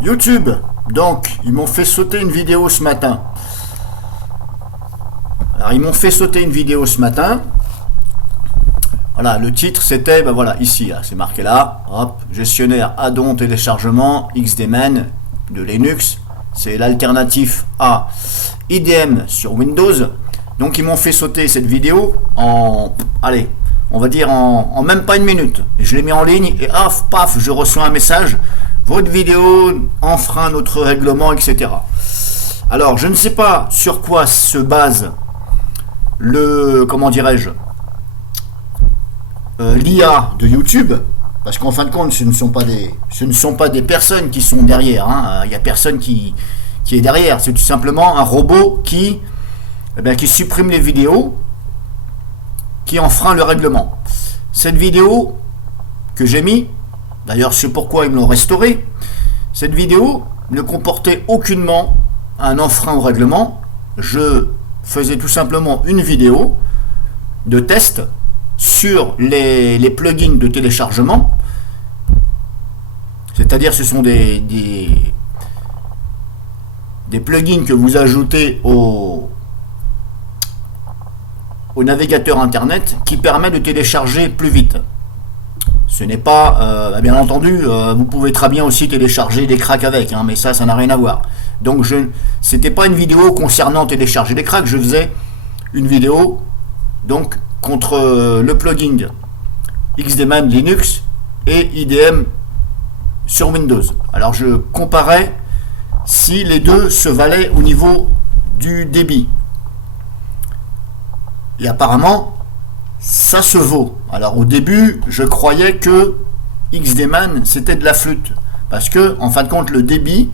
YouTube, donc ils m'ont fait sauter une vidéo ce matin. Alors ils m'ont fait sauter une vidéo ce matin. Voilà, le titre c'était, ben voilà, ici, là, c'est marqué là, hop, gestionnaire add-on téléchargement XDMan de Linux. C'est l'alternative à IDM sur Windows. Donc ils m'ont fait sauter cette vidéo en, allez, on va dire en même pas une minute. Je l'ai mis en ligne et hop, paf, je reçois un message. Votre vidéo enfreint notre règlement, etc. Alors, je ne sais pas sur quoi se base le, comment dirais-je, l'IA de YouTube, parce qu'en fin de compte, ce ne sont pas des personnes qui sont derrière. Il n'y a personne qui est derrière. C'est tout simplement un robot qui supprime les vidéos, qui enfreint le règlement. Cette vidéo que j'ai mis, d'ailleurs, c'est pourquoi ils me l'ont restauré. Cette vidéo ne comportait aucunement un enfreint au règlement. Je faisais tout simplement une vidéo de test sur les plugins de téléchargement. C'est-à-dire, ce sont des plugins que vous ajoutez au navigateur internet qui permet de télécharger plus vite. Ce n'est pas, bien entendu, vous pouvez très bien aussi télécharger des cracks avec, mais ça n'a rien à voir. Donc, c'était pas une vidéo concernant télécharger des cracks, je faisais une vidéo donc contre le plugin XDMan Linux et IDM sur Windows. Alors, je comparais si les deux se valaient au niveau du débit. Et apparemment, ça se vaut. Alors au début, je croyais que XDMan c'était de la flûte, parce que en fin de compte, le débit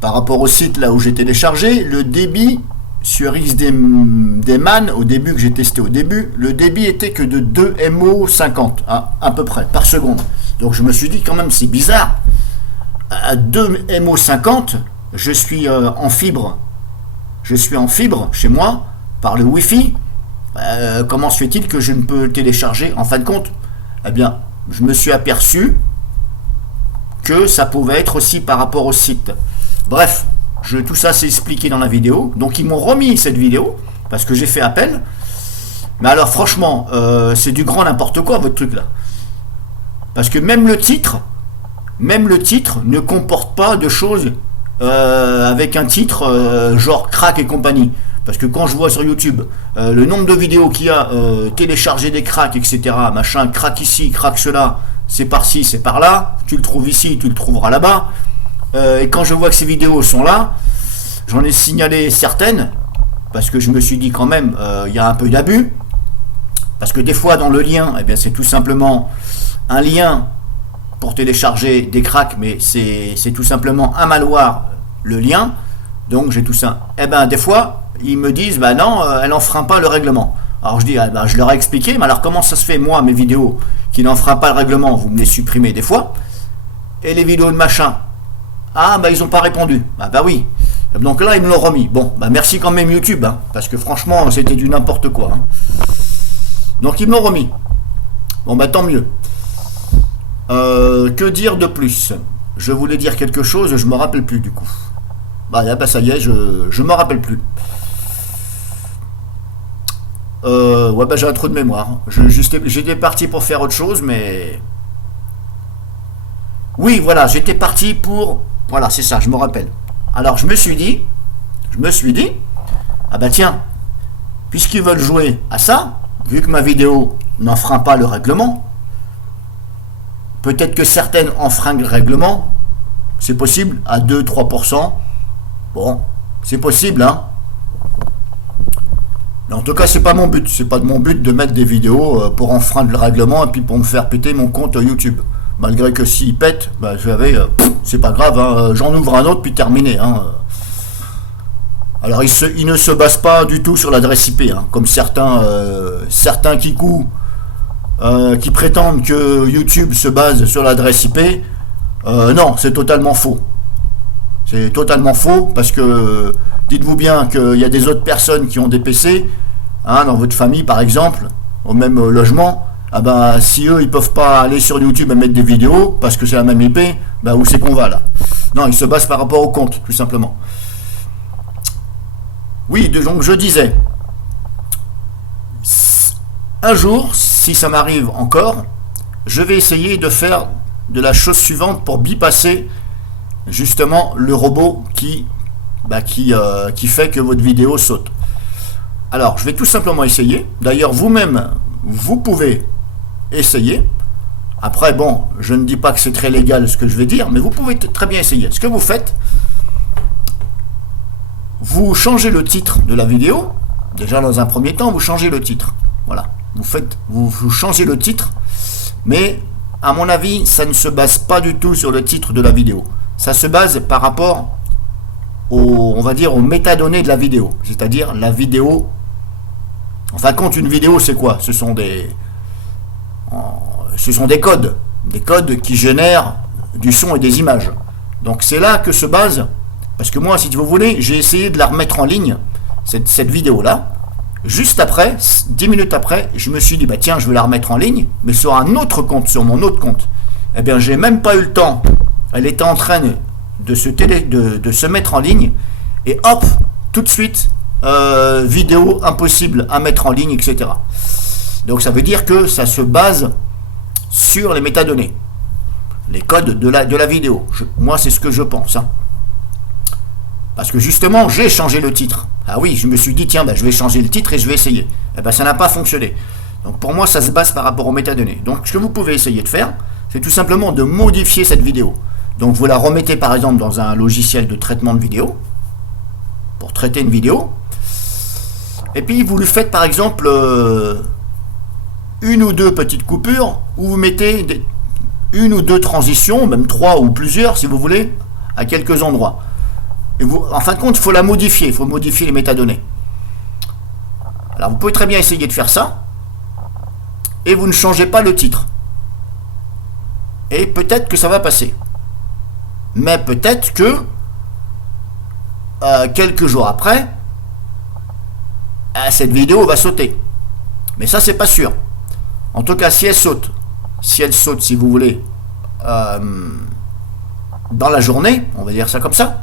par rapport au site là où j'ai téléchargé, le débit sur XDMan au début que j'ai testé au début, le débit était que de 2 MO50 à peu près par seconde. Donc je me suis dit quand même c'est bizarre. À 2 MO50, je suis en fibre chez moi par le Wi-Fi. Comment se fait-il que je ne peux télécharger? En fin de compte, eh bien, je me suis aperçu que ça pouvait être aussi par rapport au site. Bref, tout ça c'est expliqué dans la vidéo. Donc ils m'ont remis cette vidéo parce que j'ai fait appel. Mais alors franchement, c'est du grand n'importe quoi votre truc là. Parce que même le titre ne comporte pas de choses avec un titre genre crack et compagnie. Parce que quand je vois sur YouTube le nombre de vidéos qu'il y a, télécharger des cracks, etc., machin, crack ici, crack cela, c'est par-ci, c'est par-là, tu le trouves ici, tu le trouveras là-bas. Et quand je vois que ces vidéos sont là, j'en ai signalé certaines, parce que je me suis dit quand même, il y a un peu d'abus. Parce que des fois dans le lien, eh bien, c'est tout simplement un lien pour télécharger des cracks, mais c'est tout simplement un malware, le lien. Donc j'ai tout ça. Eh bien des fois, ils me disent, bah non, elle enfreint pas le règlement. Alors je dis, je leur ai expliqué, mais alors comment ça se fait, moi, mes vidéos qui n'enfreignent pas le règlement, vous me les supprimez des fois, et les vidéos de machin, ils n'ont pas répondu. Bah oui. Donc là, ils me l'ont remis. Bon, merci quand même YouTube, parce que franchement, c'était du n'importe quoi. Donc ils me l'ont remis. Bon, tant mieux. Que dire de plus? Je voulais dire quelque chose, je me rappelle plus du coup. Ça y est, je me rappelle plus. J'ai un trou de mémoire. J'étais parti pour faire autre chose, mais... Oui, voilà, j'étais parti pour... Voilà, c'est ça, je me rappelle. Alors, je me suis dit... Tiens, puisqu'ils veulent jouer à ça, vu que ma vidéo n'enfreint pas le règlement, peut-être que certaines enfreignent le règlement, c'est possible, à 2-3%. Bon, c'est possible, Mais en tout cas, c'est pas mon but. C'est pas de mon but de mettre des vidéos pour enfreindre le règlement et puis pour me faire péter mon compte YouTube. Malgré que s'il pète, c'est pas grave, j'en ouvre un autre puis terminé. Alors, il ne se base pas du tout sur l'adresse IP, comme certains kikous qui prétendent que YouTube se base sur l'adresse IP. Non, c'est totalement faux. C'est totalement faux parce que dites-vous bien qu'il y a des autres personnes qui ont des PC, dans votre famille par exemple, au même logement. Si eux ils peuvent pas aller sur YouTube et mettre des vidéos parce que c'est la même IP, où c'est qu'on va là? Non, il se base par rapport au compte, tout simplement. Oui, donc je disais, un jour, si ça m'arrive encore, je vais essayer de faire de la chose suivante pour bypasser justement le robot qui fait que votre vidéo saute. Alors, je vais tout simplement essayer. D'ailleurs, vous-même, vous pouvez essayer. Après, bon, je ne dis pas que c'est très légal ce que je vais dire, mais vous pouvez très bien essayer. Ce que vous faites, vous changez le titre de la vidéo. Déjà, dans un premier temps, vous changez le titre. Voilà. Vous changez le titre, mais à mon avis, ça ne se base pas du tout sur le titre de la vidéo. Ça se base par rapport on va dire, aux métadonnées de la vidéo. C'est-à-dire la vidéo. En fin de compte, une vidéo, c'est quoi? Ce sont des codes. Des codes qui génèrent du son et des images. Donc c'est là que se base. Parce que moi, si vous voulez, j'ai essayé de la remettre en ligne, cette vidéo-là. Juste après, 10 minutes après, je me suis dit, bah tiens, je vais la remettre en ligne, mais sur un autre compte, sur mon autre compte. Eh bien, j'ai même pas eu le temps. Elle était en train de se mettre en ligne, et hop, tout de suite, vidéo impossible à mettre en ligne, etc. Donc ça veut dire que ça se base sur les métadonnées, les codes de la vidéo. Moi, c'est ce que je pense. Parce que justement, j'ai changé le titre. Ah oui, je me suis dit, tiens, je vais changer le titre et je vais essayer. Eh bien, ça n'a pas fonctionné. Donc pour moi, ça se base par rapport aux métadonnées. Donc ce que vous pouvez essayer de faire, c'est tout simplement de modifier cette vidéo. Donc vous la remettez par exemple dans un logiciel de traitement de vidéo, pour traiter une vidéo. Et puis vous lui faites par exemple une ou deux petites coupures, où vous mettez une ou deux transitions, même 3 ou plusieurs si vous voulez, à quelques endroits. Et en fin de compte, il faut la modifier, il faut modifier les métadonnées. Alors vous pouvez très bien essayer de faire ça, et vous ne changez pas le titre. Et peut-être que ça va passer. Mais peut-être que quelques jours après, cette vidéo va sauter. Mais ça, c'est pas sûr. En tout cas, si elle saute, si vous voulez, dans la journée, on va dire ça comme ça.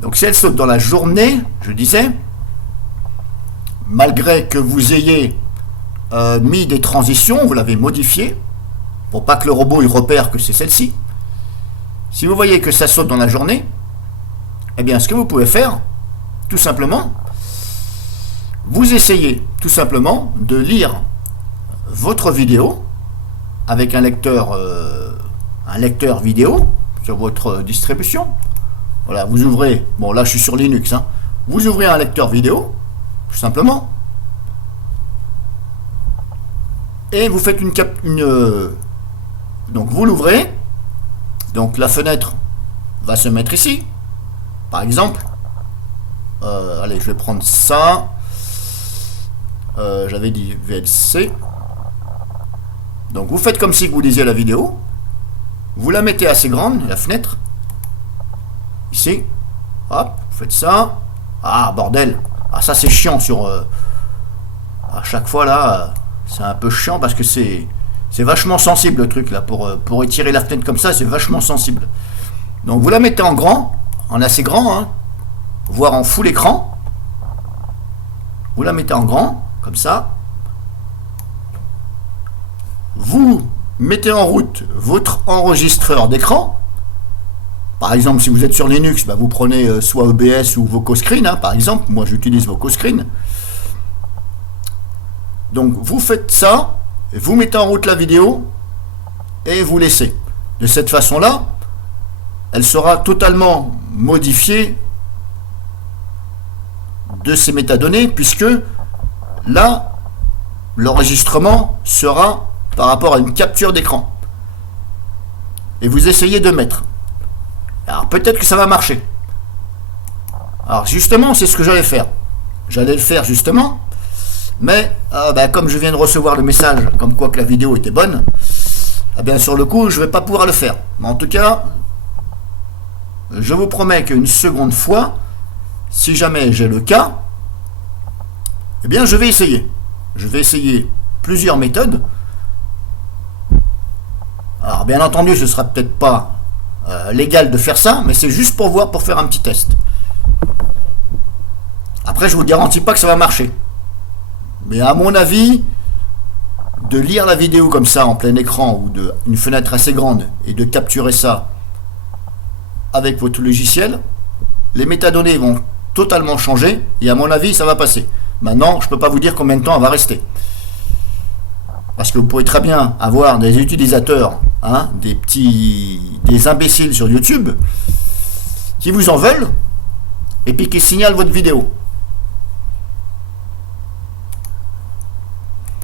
Donc si elle saute dans la journée, je disais, malgré que vous ayez mis des transitions, vous l'avez modifié, pour pas que le robot il repère que c'est celle-ci. Si vous voyez que ça saute dans la journée, eh bien ce que vous pouvez faire, tout simplement, vous essayez tout simplement de lire votre vidéo avec un lecteur vidéo sur votre distribution. Voilà, vous ouvrez, bon là je suis sur Linux, vous ouvrez un lecteur vidéo, tout simplement, et vous faites donc vous l'ouvrez, donc la fenêtre va se mettre ici, par exemple, allez je vais prendre ça, j'avais dit VLC, donc vous faites comme si vous lisiez la vidéo, vous la mettez assez grande, la fenêtre, ici, hop, vous faites ça, ah bordel, ah ça c'est chiant à chaque fois là, c'est un peu chiant parce que c'est vachement sensible le truc là, pour étirer la fenêtre comme ça, c'est vachement sensible. Donc vous la mettez en grand, en assez grand, voire en full écran, vous la mettez en grand, comme ça, vous mettez en route votre enregistreur d'écran. Par exemple, si vous êtes sur Linux, vous prenez soit OBS ou VocoScreen, par exemple. Moi, j'utilise VocoScreen. Donc, vous faites ça, vous mettez en route la vidéo et vous laissez. De cette façon-là, elle sera totalement modifiée de ces métadonnées, puisque là, l'enregistrement sera par rapport à une capture d'écran. Et vous essayez de mettre. Alors peut-être que ça va marcher. Alors justement, c'est ce que j'allais faire. J'allais le faire justement, mais comme je viens de recevoir le message comme quoi que la vidéo était bonne, bien sur le coup, je ne vais pas pouvoir le faire. Mais en tout cas, je vous promets qu'une seconde fois, si jamais j'ai le cas, eh bien je vais essayer. Je vais essayer plusieurs méthodes. Alors bien entendu, ce sera peut-être pas légal de faire ça, mais c'est juste pour voir, pour faire un petit test. Après, je vous garantis pas que ça va marcher. Mais à mon avis, de lire la vidéo comme ça en plein écran ou d'une fenêtre assez grande et de capturer ça avec votre logiciel, les métadonnées vont totalement changer et à mon avis, ça va passer. Maintenant, je ne peux pas vous dire combien de temps elle va rester. Parce que vous pourrez très bien avoir des utilisateurs, hein, des imbéciles sur YouTube qui vous en veulent et puis qui signalent votre vidéo.